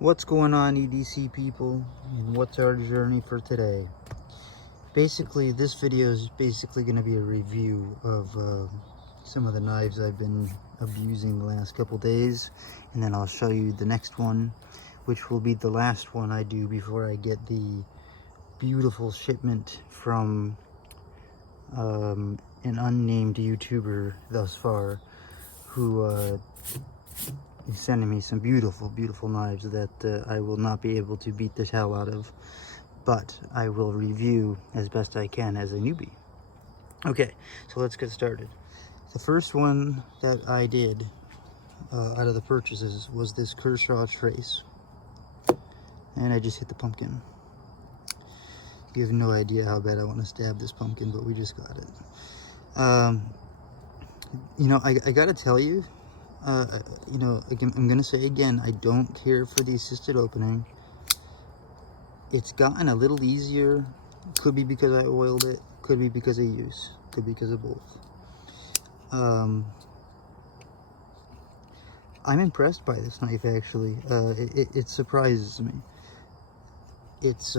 What's going on, EDC people, and what's our journey for today? Basically, this video is going to be a review of some of the knives I've been abusing the last couple days, and then I'll show you the next one, which will be the last one I do before I get the beautiful shipment from an unnamed YouTuber thus far, who is sending me some beautiful knives that I will not be able to beat the hell out of, but I will review as best I can as a newbie. Okay, so let's get started. The first one that I did out of the purchases was this Kershaw Trace, and I just hit the pumpkin. You have no idea how bad I want to stab this pumpkin, but we just got it. You know, I gotta tell you, you know, again, I'm gonna say again, I don't care for the assisted opening. It's gotten a little easier. Could be because I oiled it, could be because of use, could be because of both. I'm impressed by this knife, actually. It surprises me. It's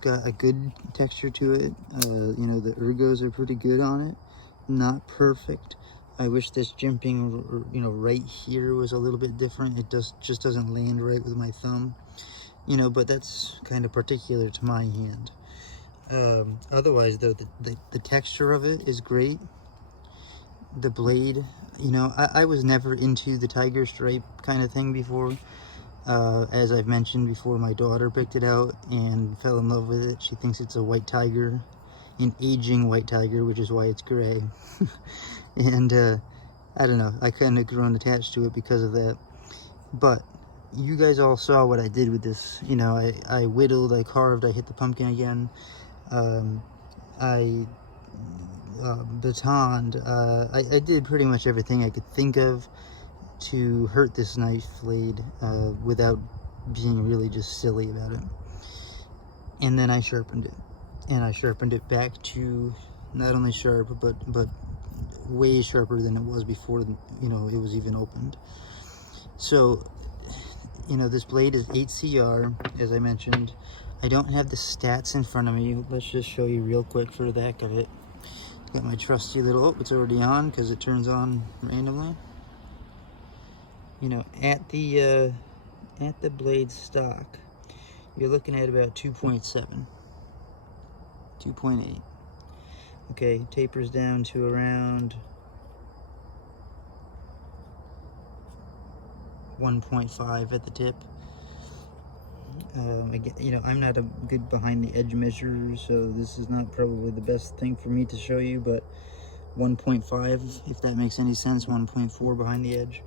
got a good texture to it. You know, the ergos are pretty good on it. Not perfect. I wish this jimping, you know, right here was a little bit different. It just doesn't land right with my thumb, you know, but that's kind of particular to my hand. Otherwise, though, the texture of it is great. The blade, you know, I was never into the tiger stripe kind of thing before. As I've mentioned before, my daughter picked it out and fell in love with it. She thinks it's a white tiger, an aging white tiger, which is why it's gray. And I don't know, I kind of grown attached to it because of that. But you guys all saw what I did with this. You know, I whittled, I carved, I hit the pumpkin again. I batoned. I did pretty much everything I could think of to hurt this knife blade without being really just silly about it. And then I sharpened it, and I sharpened it back to not only sharp but way sharper than it was before, you know, it was even opened. So, you know, this blade is 8CR, as I mentioned. I don't have the stats in front of me. Let's just show you real quick for the heck of it. Got my trusty little, oh, it's already on because it turns on randomly. You know, at the blade stock, you're looking at about 2.7, 2.8. Okay, tapers down to around 1.5 at the tip. Again, you know, I'm not a good behind the edge measurer, so this is not probably the best thing for me to show you, but 1.5, if that makes any sense, 1.4 behind the edge.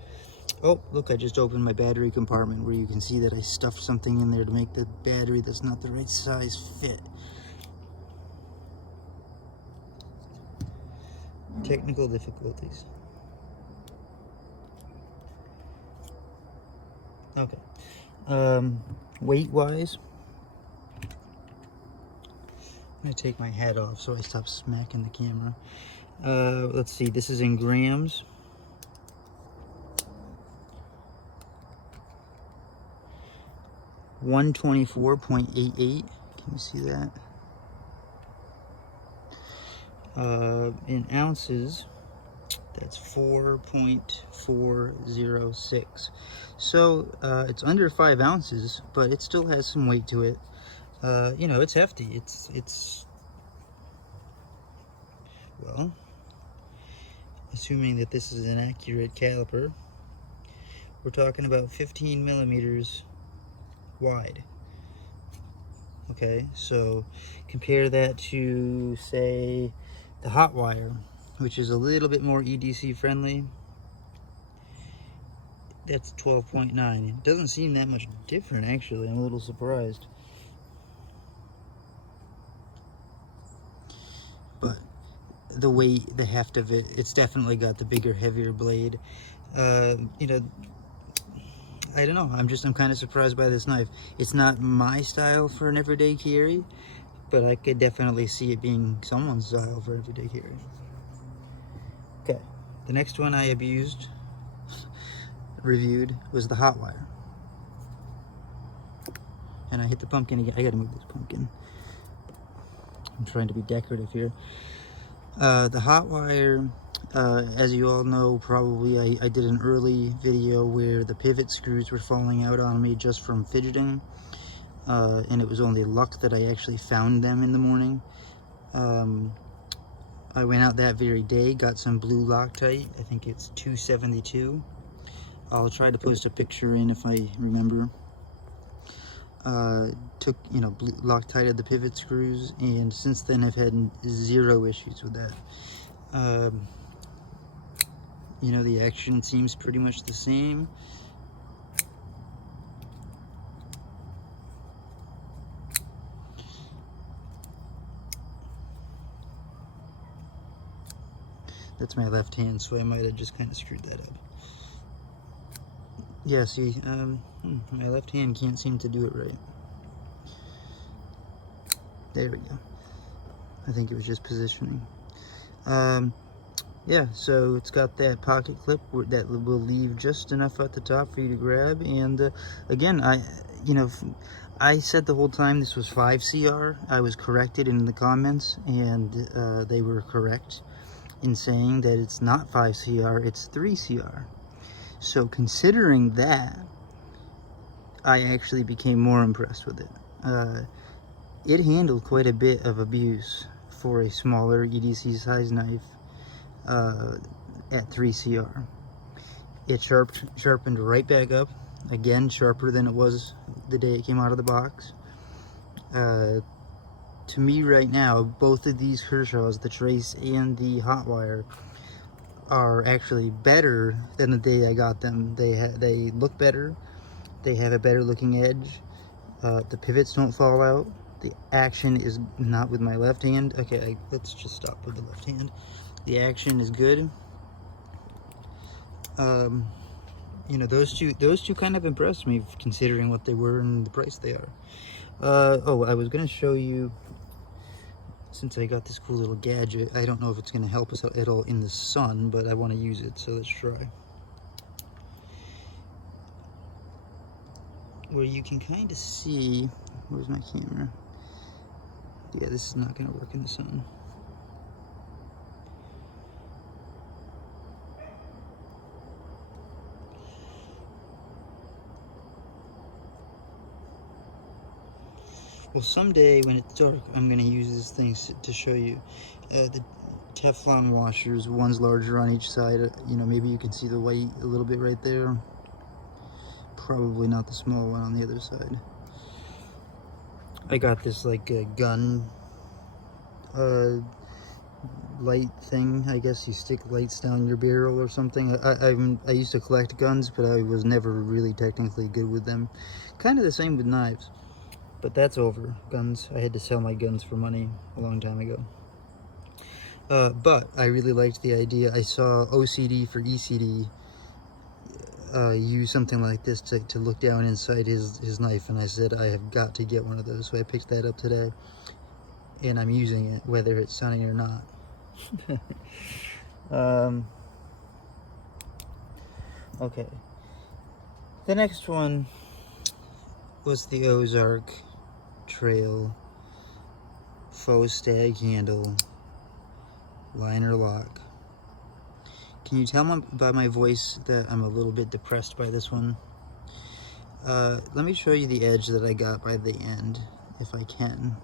Oh, look, I just opened my battery compartment where you can see that I stuffed something in there to make the battery that's not the right size fit. Technical difficulties. Okay. Weight wise, I'm gonna take my hat off so I stop smacking the camera. Let's see, this is in grams. $124.88. Can you see that? In ounces, that's 4.406. So it's under 5 ounces, but it still has some weight to it. You know, it's hefty. It's well, assuming that this is an accurate caliper, we're talking about 15 millimeters wide. Okay, so compare that to, say, the Hot Wire, which is a little bit more EDC friendly. That's 12.9. It doesn't seem that much different, actually. I'm a little surprised. But the weight, the heft of it, it's definitely got the bigger, heavier blade. You know, I don't know, I'm kind of surprised by this knife. It's not my style for an everyday carry, but I could definitely see it being someone's style for everyday carry. Okay, the next one I reviewed was the Hot Wire. And I hit the pumpkin again. I gotta move this pumpkin. I'm trying to be decorative here. The hot wire, as you all know, probably I did an early video where the pivot screws were falling out on me just from fidgeting. And it was only luck that I actually found them in the morning. I went out that very day, got some blue Loctite. I think it's 272. I'll try to post a picture in if I remember. Took, you know, Loctited the pivot screws, and since then I've had zero issues with that. You know, the action seems pretty much the same. That's my left hand, so I might have just kind of screwed that up. Yeah, see, my left hand can't seem to do it right. There we go. I think it was just positioning. Yeah, so it's got that pocket clip that will leave just enough at the top for you to grab. And again, I said the whole time this was 5CR. I was corrected in the comments, and they were correct in saying that it's not 5CR, it's 3CR. So considering that, I actually became more impressed with it. It handled quite a bit of abuse for a smaller EDC size knife at 3CR. It sharpened right back up, again sharper than it was the day it came out of the box. To me right now, both of these Kershaws, the Trace and the Hot Wire, are actually better than the day I got them. They look better. They have a better looking edge. The pivots don't fall out. The action is not with my left hand. Okay, let's just stop with the left hand. The action is good. You know, those two kind of impressed me considering what they were and the price they are. Oh, I was gonna show you, since I got this cool little gadget. I don't know if it's gonna help us at all in the sun, but I want to use it, so let's try. Where you can kind of see, where's my camera? Yeah, this is not gonna work in the sun. Well, someday when it's dark, I'm going to use this thing to show you. The Teflon washers, one's larger on each side. You know, maybe you can see the white a little bit right there. Probably not the small one on the other side. I got this like a gun light thing. I guess you stick lights down your barrel or something. I used to collect guns, but I was never really technically good with them. Kind of the same with knives. But that's over. Guns, I had to sell my guns for money a long time ago. But I really liked the idea. I saw OCD for ECD use something like this to look down inside his knife, and I said I have got to get one of those. So I picked that up today, and I'm using it whether it's sunny or not. Okay. The next one was the Ozark Trail faux stag handle liner lock. Can you tell by my voice that I'm a little bit depressed by this one? Let me show you the edge that I got by the end, if I can.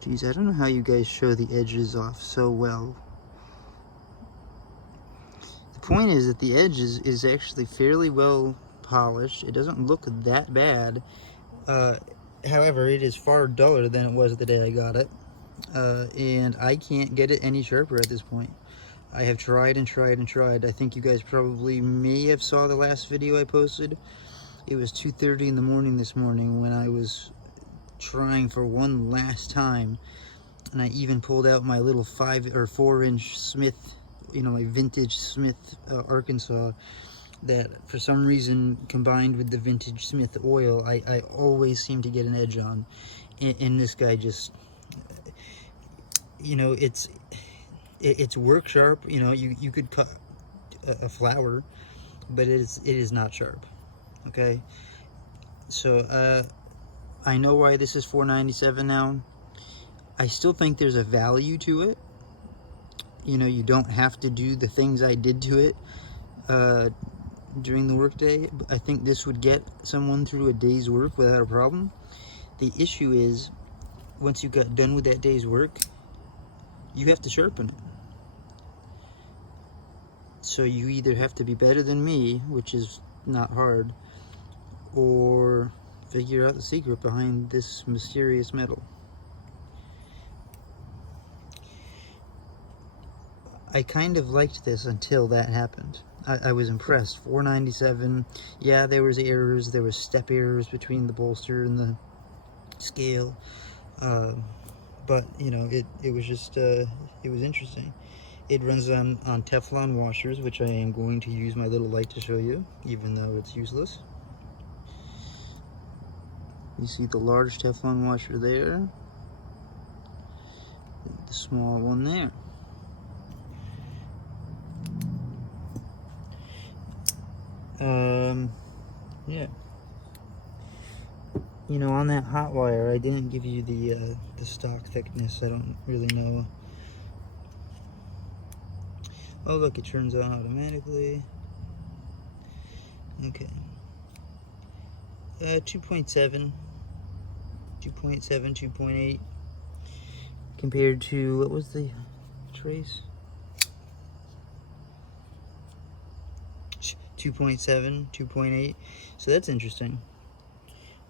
Geez, I don't know how you guys show the edges off so well. The point is that the edge is actually fairly well polished. It doesn't look that bad. However, it is far duller than it was the day I got it. And I can't get it any sharper at this point. I have tried and tried and tried. I think you guys probably may have saw the last video I posted. It was 2:30 in the morning this morning when I was trying for one last time, and I even pulled out my little 5 or 4-inch Smith, you know, my vintage Smith Arkansas, that for some reason combined with the vintage Smith oil, I always seem to get an edge on, and this guy just, you know, it's work sharp. You know, you could cut a flower, but it is not sharp. Okay, so I know why this is $4.97 now. I still think there's a value to it. You know, you don't have to do the things I did to it during the workday. I think this would get someone through a day's work without a problem. The issue is, once you got done with that day's work, you have to sharpen it. So you either have to be better than me, which is not hard, or figure out the secret behind this mysterious metal. I kind of liked this until that happened. I was impressed. $4.97. Yeah, there was errors. There was step errors between the bolster and the scale. But, you know, it was just, it was interesting. It runs on Teflon washers, which I am going to use my little light to show you, even though it's useless. You see the large Teflon washer there. The small one there. Yeah. You know, on that hot wire, I didn't give you the stock thickness. I don't really know. Oh, look, it turns on automatically. Okay. 2.7, 2.8 compared to, what was the trace? 2.7, 2.8. So that's interesting.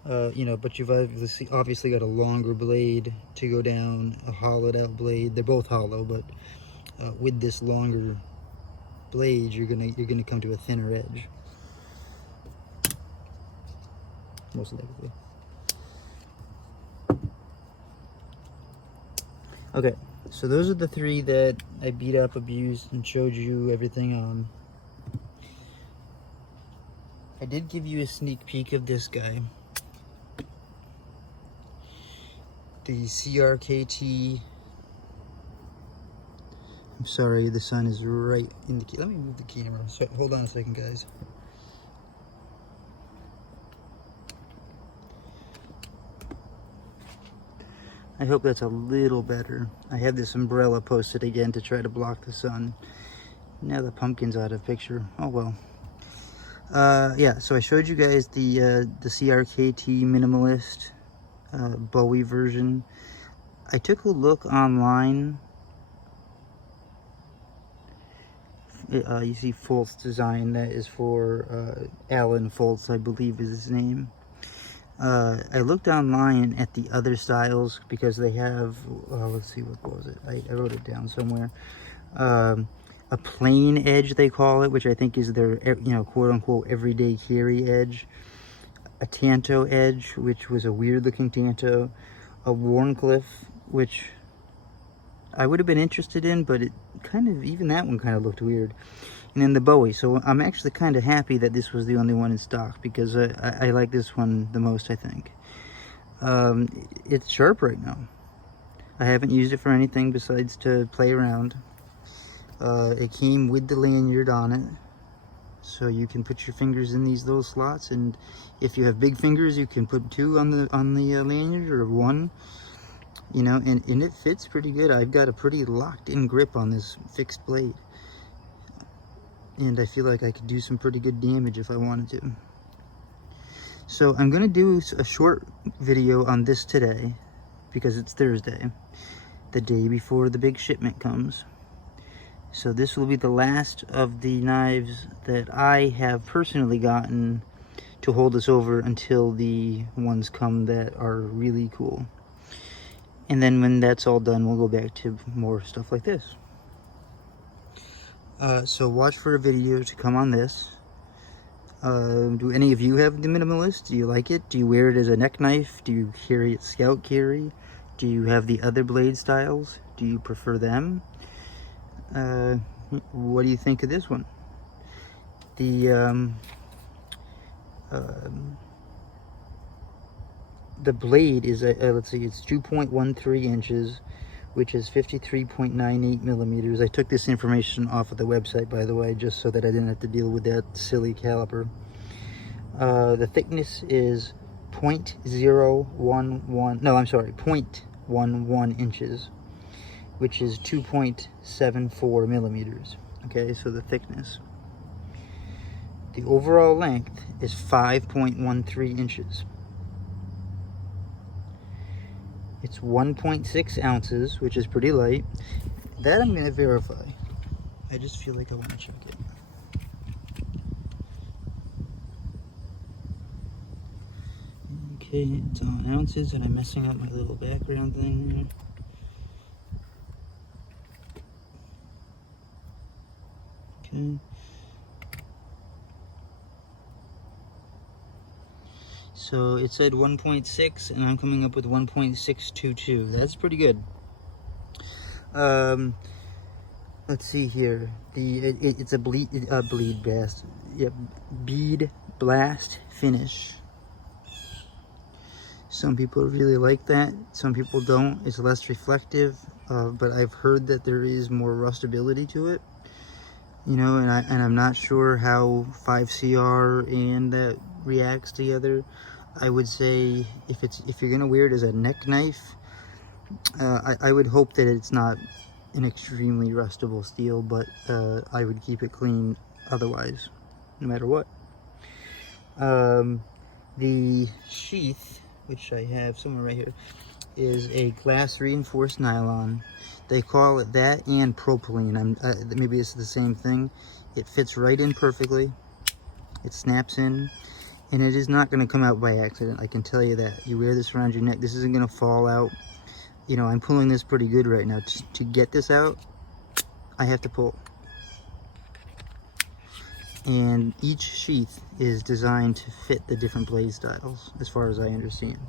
You know, but you've obviously got a longer blade to go down, a hollowed out blade. They're both hollow, but with this longer blade, you're gonna come to a thinner edge, most likely. Okay, so those are the three that I beat up, abused, and showed you everything on. I did give you a sneak peek of this guy. The CRKT. I'm sorry, the sun is right in the key. Let me move the camera. So, hold on a second, guys. I hope that's a little better. I have this umbrella posted again to try to block the sun. Now the pumpkin's out of picture. Oh well. Yeah, so I showed you guys the CRKT Minimalist Bowie version. I took a look online. You see Folt's design. That is for Alan Foltz, I believe is his name. I looked online at the other styles because they have, let's see, what was it? I wrote it down somewhere. A plain edge, they call it, which I think is their, you know, quote-unquote everyday carry edge. A Tanto edge, which was a weird-looking Tanto. A Warncliffe, which I would have been interested in, but it kind of, even that one kind of looked weird. And then the Bowie. So I'm actually kind of happy that this was the only one in stock, because I like this one the most, I think. It's sharp right now. I haven't used it for anything besides to play around. It came with the lanyard on it, so you can put your fingers in these little slots, and if you have big fingers, you can put 2 on the lanyard, or 1. You know, and it fits pretty good. I've got a pretty locked-in grip on this fixed blade, and I feel like I could do some pretty good damage if I wanted to. So I'm going to do a short video on this today, because it's Thursday, the day before the big shipment comes. So this will be the last of the knives that I have personally gotten to hold us over until the ones come that are really cool. And then when that's all done, we'll go back to more stuff like this. So watch for a video to come on this. Do any of you have the Minimalist? Do you like it? Do you wear it as a neck knife? Do you carry it scout carry? Do you have the other blade styles? Do you prefer them? What do you think of this one? The blade is let's see, it's 2.13 inches which is 53.98 millimeters. I took this information off of the website, by the way, just so that I didn't have to deal with that silly caliper. The thickness is 0.11 inches, which is 2.74 millimeters. Okay, so the thickness. The overall length is 5.13 inches. It's 1.6 ounces, which is pretty light. That I'm going to verify. I just feel like I want to check it. Okay, it's on ounces, and I'm messing up my little background thing there. Okay. So it said 1.6, and I'm coming up with 1.622. That's pretty good. Let's see here. It's a bead blast finish. Some people really like that. Some people don't. It's less reflective, but I've heard that there is more rustability to it. You know, and I'm not sure how 5CR and that reacts together. I would say if you're gonna wear it as a neck knife, I would hope that it's not an extremely rustable steel, but I would keep it clean otherwise, no matter what. The sheath, which I have somewhere right here, is a glass reinforced nylon. They call it that and propylene. Maybe it's the same thing. It fits right in perfectly. It snaps in, and it is not going to come out by accident. I can tell you that. You wear this around your neck, this isn't going to fall out. You know, I'm pulling this pretty good right now. To get this out, I have to pull. And each sheath is designed to fit the different blade styles, as far as I understand.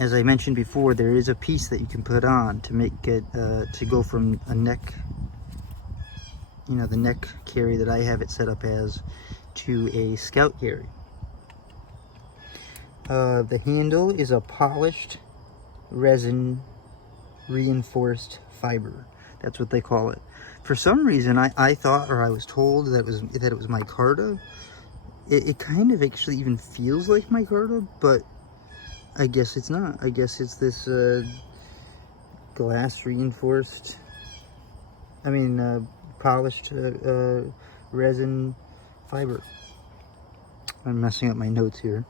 As I mentioned before, there is a piece that you can put on to make it, to go from a neck, you know, the neck carry that I have it set up as, to a scout carry. The handle is a polished resin reinforced fiber. That's what they call it. For some reason, I thought, or I was told that it was micarta. It kind of actually even feels like micarta, but I guess it's not. I guess it's this glass reinforced, polished resin fiber. I'm messing up my notes here.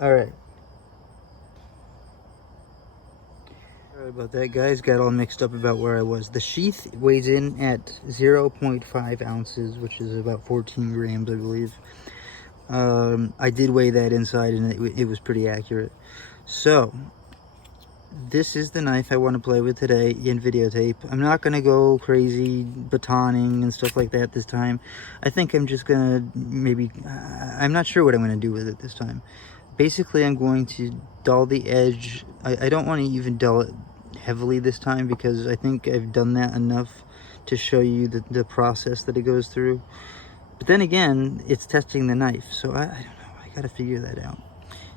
All right. Sorry about that, guys. Got all mixed up about where I was. The sheath weighs in at 0.5 ounces, which is about 14 grams, I believe. I did weigh that inside, and it was pretty accurate. So, this is the knife I want to play with today in videotape. I'm not going to go crazy batoning and stuff like that this time. I think I'm just going to I'm not sure what I'm going to do with it this time. Basically, I'm going to dull the edge. I don't want to even dull it heavily this time, because I think I've done that enough to show you the process that it goes through. But then again, it's testing the knife, so I don't know. I got to figure that out.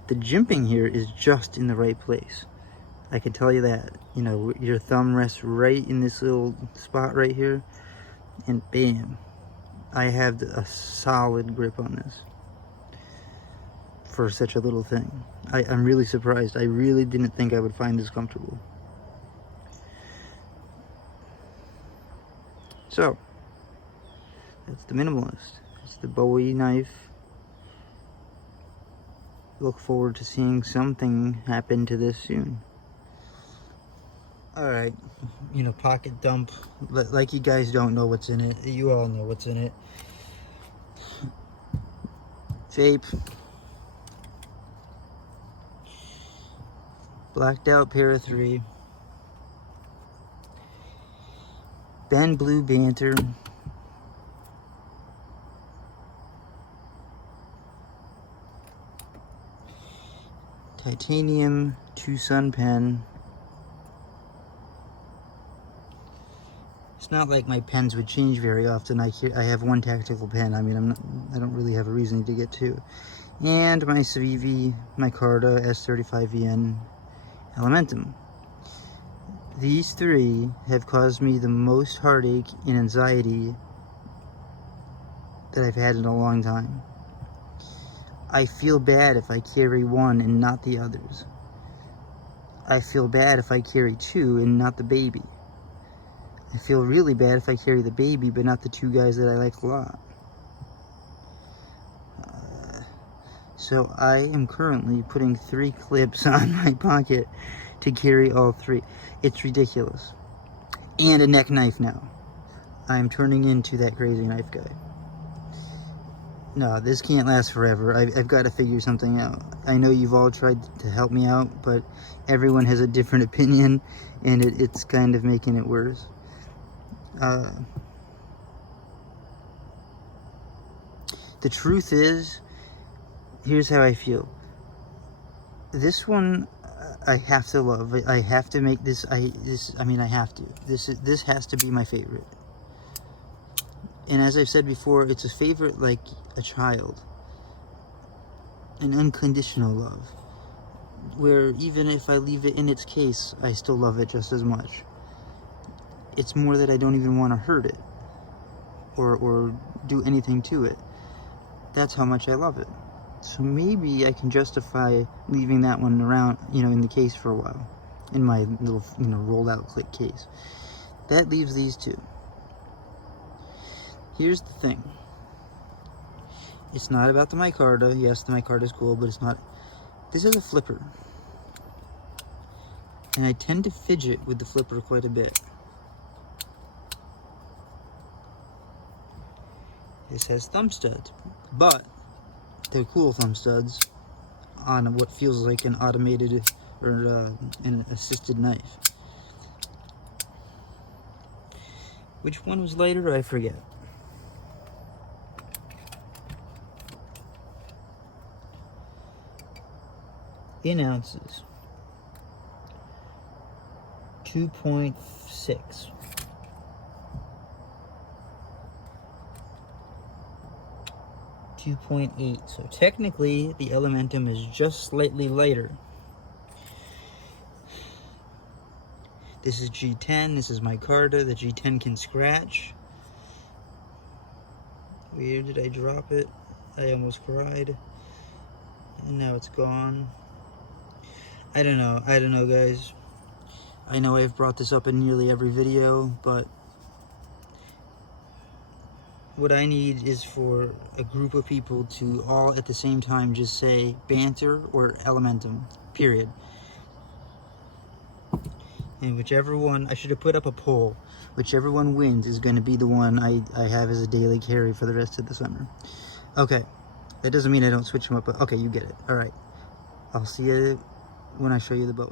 The jimping here is just in the right place. I can tell you that. You know, your thumb rests right in this little spot right here, and bam, I have a solid grip on this for such a little thing. I'm really surprised. I really didn't think I would find this comfortable. So, that's the Minimalist. It's the Bowie knife. Look forward to seeing something happen to this soon. Alright, you know, pocket dump. Like you guys don't know what's in it. You all know what's in it. Vape. Blacked out pair of 3. Ben Blue Banter. Titanium 2 Sun pen. It's not like my pens would change very often. I have one tactical pen. I mean, I don't really have a reason to get 2. And my Civivi micarta S35VN Elementum. These three have caused me the most heartache and anxiety that I've had in a long time. I feel bad if I carry one and not the others. I feel bad if I carry two and not the baby. I feel really bad if I carry the baby but not the two guys that I like a lot. So I am currently putting 3 clips on my pocket to carry all 3. It's ridiculous. And a neck knife now. I'm turning into that crazy knife guy. No, this can't last forever. I've got to figure something out. I know you've all tried to help me out, but everyone has a different opinion, and it's kind of making it worse. The truth is, here's how I feel. This one, I have to love. I have to make this. I have to. This has to be my favorite. And as I've said before, it's a favorite like a child. An unconditional love. Where even if I leave it in its case, I still love it just as much. It's more that I don't even want to hurt it. Or do anything to it. That's how much I love it. So maybe I can justify leaving that one around, in the case for a while. In my little, rolled out click case. That leaves these two. Here's the thing. It's not about the micarta. Yes, the micarta is cool, but it's not. This is a flipper. And I tend to fidget with the flipper quite a bit. This has thumb studs, but they're cool thumb studs on what feels like an automated or an assisted knife. Which one was lighter? I forget. In ounces, 2.6. 2.8. So technically, the Elementum is just slightly lighter. This is G10. This is micarta. The G10 can scratch. Where did I drop it? I almost cried. And now it's gone. I don't know, guys. I know I've brought this up in nearly every video, but what I need is for a group of people to all at the same time just say banter or Elementum, period. And whichever one, I should have put up a poll, whichever one wins is going to be the one I have as a daily carry for the rest of the summer. Okay, that doesn't mean I don't switch them up, but okay, you get it. All right, I'll see you when I show you the Bowie.